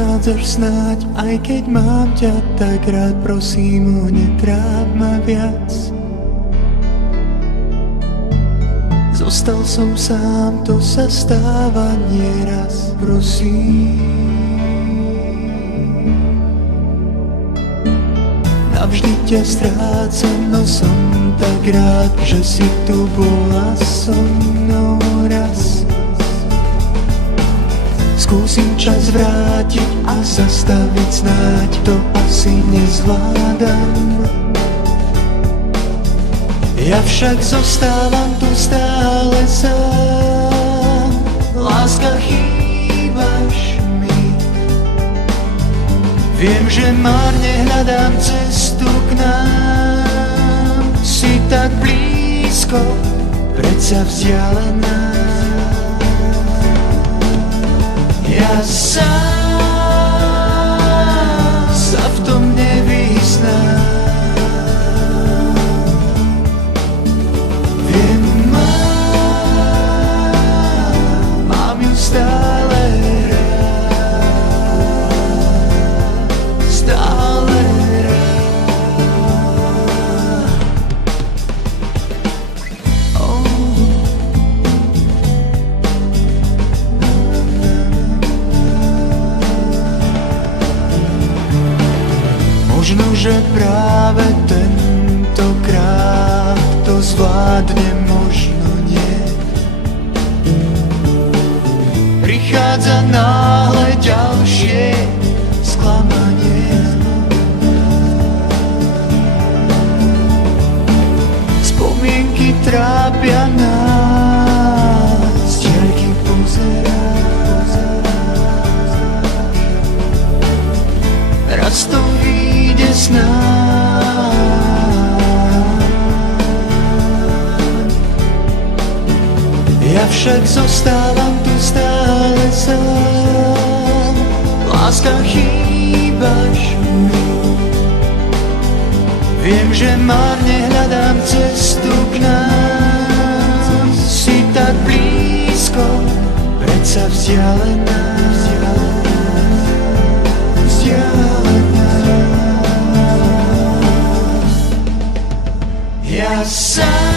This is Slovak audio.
odchádzaš snáď, aj keď mám ťa tak rád, prosím, netráp ma viac. Zostal som sám, to sa stáva nieraz, prosím. Navždy ťa strácam, no som tak rád, že si tu bola so mnou raz. Skúsim čas vrátiť a zastaviť snáď, to asi nezvládam. Ja však zostávam tu stále sám. Láska, chýbaš mi. Viem, že márne hľadám cestu k nám. Si tak blízko, predsa vzdialená. Ja sám sa v tom nevyznám. Viem, mám ju stále rád, stále rád. Možno, že práve tentokrát to zvládne, možno nie. Prichádza náhle ďalšie sklamanie. Spomienky trápia nás, z diaľky pozeráš. Raz to vyjde snáď. Ja však zostávam tu stále sám. Láska, chýbaš mi. Viem, že márne hľadám cestu k nám. Si tak blízko, predsa vzdialená. Vzdialená. Ja sám